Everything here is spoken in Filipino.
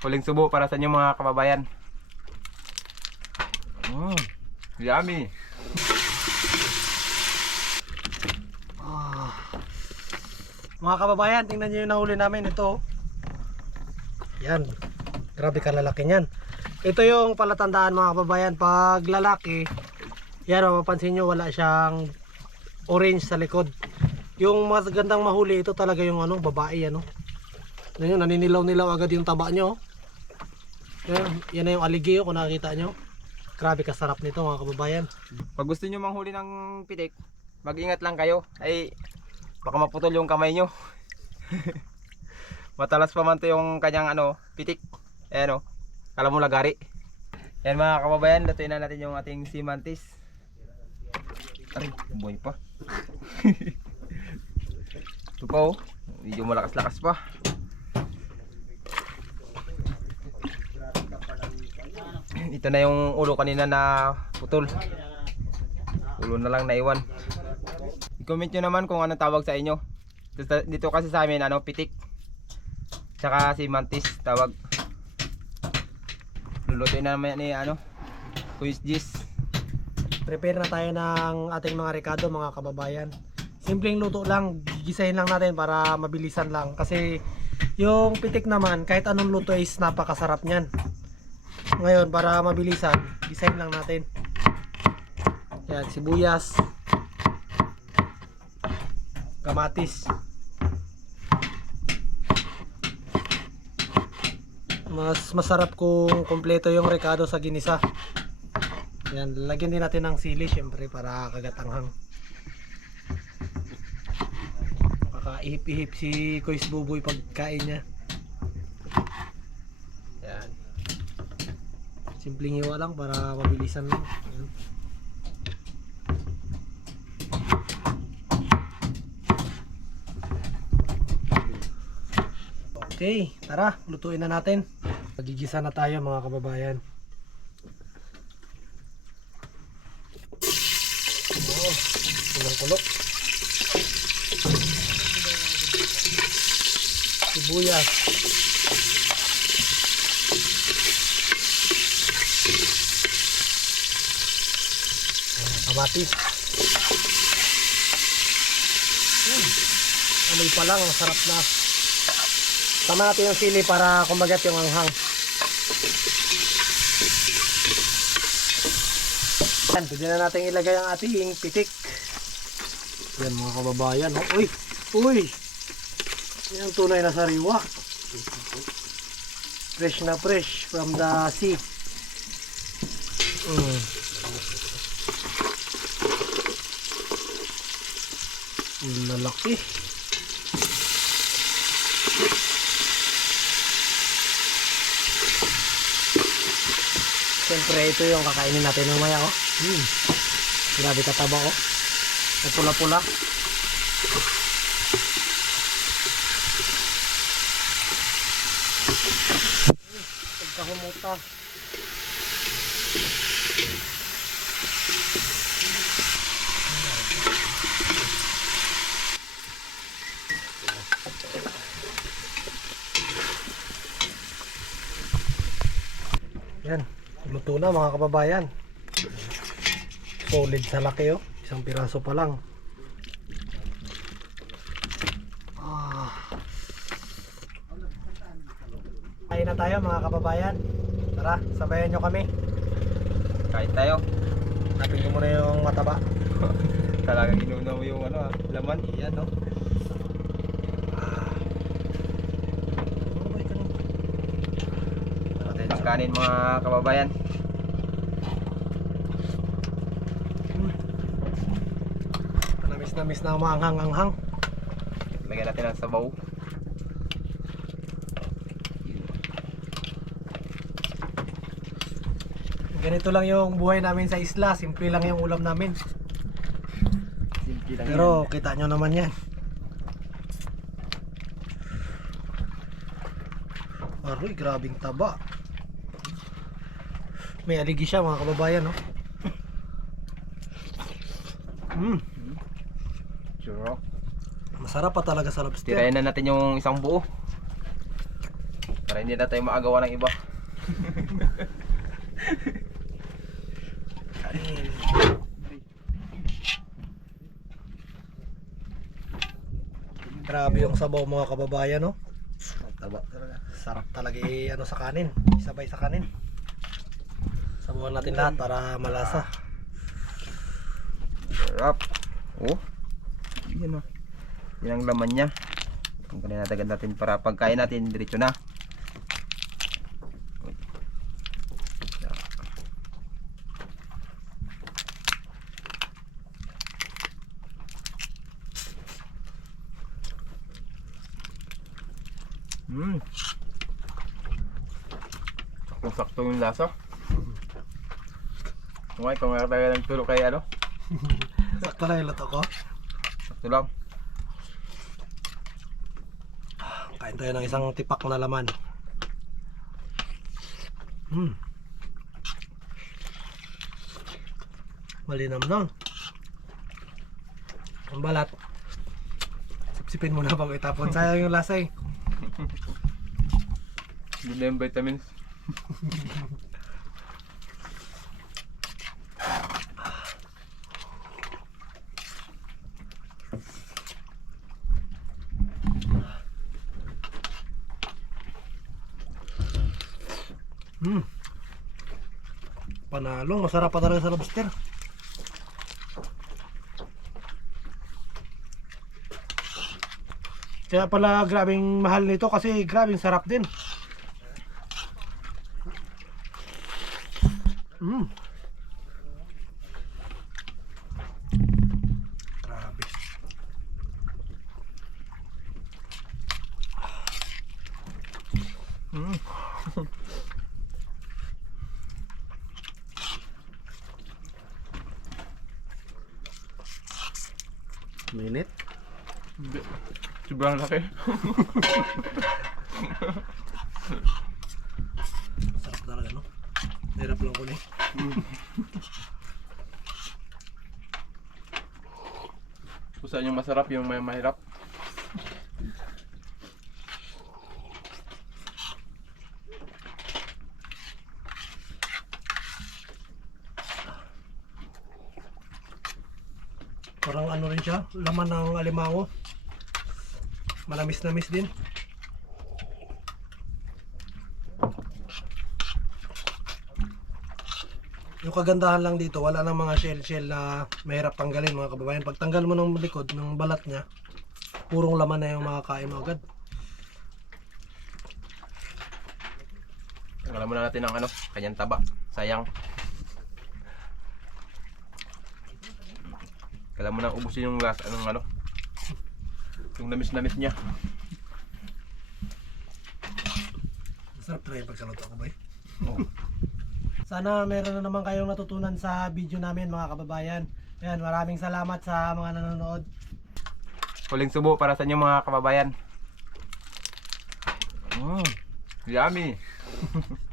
Huling subo para sa inyo mga kababayan. Mm, yummy. Ah. Mga kababayan, tingnan nyo yung nahuli namin. Ito. Yan. Grabe kalalaki niyan. Ito yung palatandaan mga kababayan. Pag lalaki, yan mapapansin nyo wala siyang orange sa likod. Yung magandang mahuli, ito talaga yung ano, babae. Ano. Yan naninilaw-nilaw agad yung taba nyo. Yan, yan na yung aligio kung nakikita nyo. Grabe kasarap nito mga kababayan. Pag gusto nyo manghuli ng pitik, mag-ingat lang kayo. Ay, baka maputol yung kamay nyo. Matalas pa man to yung kanyang ano, pitik. Ayan o. Kala mo lagari. Yan mga kababayan, lutuin na natin yung ating sea mantis. Aray, buhay pa. Ito pa oh. Medyo malakas-lakas pa. Ito na yung ulo kanina na putol. Ulo na lang naiwan. I-comment nyo naman kung anong tawag sa inyo. Dito, kasi sa amin, ano, pitik. Tsaka si mantis tawag. Lulutuin na naman ni ano, Kuis Gis. Prepare na tayo ng ating mga rekado mga kababayan. Simpleng luto lang, gigisahin lang natin para mabilisan lang. Kasi yung pitik naman, kahit anong luto is napakasarap niyan. Ngayon, para mabilisan, gisahin lang natin. Yan, sibuyas. Kamatis. Mas masarap kung kompleto yung rekado sa ginisa. Yan, lagyan din natin ng sili syempre para kagatanghang. Kakaihip-ihip si Kois Buboy pagkain niya. Yan. Simpleng hiwa lang para mabilisan lang. Yan. Okay, tara, lutuin na natin. Magigisa na tayo mga kababayan. Oo, kulang kulok. Sibuyas. Ah, Kamatis. Hmm. Amoy pa lang, masarap na. Tama natin yung sili para kumagat yung anghang. Yan, pwede na natin ilagay ang ating pitik. Yan mga kababayan. Oh. Uy! Uy! Yan ang tunay na sariwa. Fresh na fresh from the sea. Mm. Lalaki. Siyempre, ito yung kakainin natin mamaya, oh. Hmm. Grabe kataba, oh. May pula-pula. Pagkahumuta. Yan. Luto na mga kababayan. Solid sa laki oh. Isang piraso pa lang. Ah. Kain na tayo mga kababayan. Tara, sabayan nyo kami. Kain tayo. Napin ko muna yung mataba. Talagang inunaw mo yung ano, ah, laman. Yan oh. Ah. Oh, my God. Ang kanin mga kababayan. Hmm. Namis na maanghang-anghang. Lagyan natin ng sabaw. Ganito lang yung buhay namin sa isla. Simple lang yung ulam namin. Simple lang Pero kita nyo naman yan. Aroy, grabing taba. May aligi siya mga kababayan, no? Mm. Sure. masarap pa talaga sa lobster. Tirayan na natin yung isang buo. Para hindi na tayo maagawa ng iba. Grabe yung sabaw mga kababayan, no? Taba talaga. Sarap talaga i- ano sa kanin. Isabay sa kanin. Sabawan natin lahat para malasa. Sarap. Oh. Yan oh. Yan ang laman niya. Ang kanina natagad natin para pagkain natin diretso na. Uy. Yan. Mm. Kung sakto yung lasa. Okay, kung meron tayo ng tulo kay ano, Sakto na yung luto ko. sakto lang. Kain tayo ng isang tipak na laman. Hmm. Malinam na. Ang balat. Sipsipin mo na bago itapon. Sayang yung lasa eh. Hindi na yung vitamins. Hmm. Panalo. Masarap pa talaga sa lobster. Kaya pala grabing mahal nito kasi grabing sarap din. Mm. Grabe. Mm. Hindi. Sobrang laki. Sarap talaga no. Hirap lang ko ni. Kung saan yung masarap, yung may mahirap. Parang ano rin siya, laman ng alimango. Manamis-namis din. Yung kagandahan lang dito, wala nang mga shell-shell na mahirap tanggalin mga kababayan. Pag tanggal mo ng likod, ng balat niya, purong laman na yung makakain mo agad. Alam mo na natin ang ano, kanyang taba. Sayang. Kailangan mo nang ubusin yung last, anong ano. Yung namis-namis niya. Masarap talaga yung pagkaluto ko, boy. Oh. Sana meron na naman kayong natutunan sa video namin mga kababayan. Ayan, maraming salamat sa mga nanonood. Huling subo para sa inyo mga kababayan. Mm, yummy.